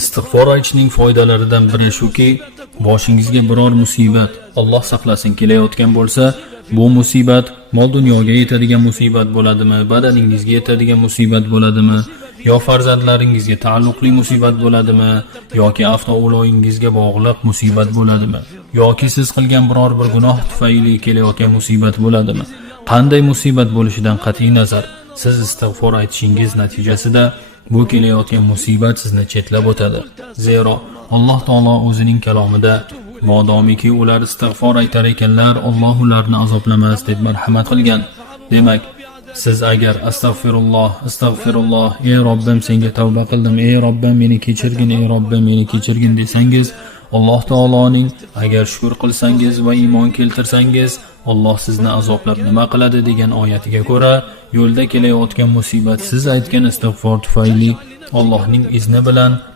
Istig'for aytishning foydalaridan biri shuki, boshingizga biror musibat, Alloh saqlasin, kelayotgan bo'lsa, bu musibat mol dunyoga yetadigan musibat bo'ladimi, badaningizga yetadigan musibat bo'ladimi, yo farzandlaringizga taalluqli musibat bo'ladimi, yoki avtoulog'ingizga bog'liq musibat bo'ladimi, yoki siz qilgan biror bir gunoh tufayli kelayotgan musibat bo'ladimi? Qanday musibat bo'lishidan qat'iy nazar, siz istig'for aytishingiz natijasida bu kelayotgan musibat sizni chetlab o'tadi. Zero Alloh taolo o'zining kalomida modomiki ular istig'for aytar ekanlar, Alloh ularni azoblamas deb marhamat qilgan. Demak, siz agar astag'firulloh, ey Robbim senga tavba qildim, ey Robbim meni kechirgin, ey Robbim meni kechirgin desangiz, Alloh taoloning agar shukr qilsangiz va iymon keltirsangiz, Alloh sizni azoblab nima qiladi degan oyatiga ko'ra, yo'lda kelayotgan musibat siz aytgan istig'for tufayli Allohning izni bilan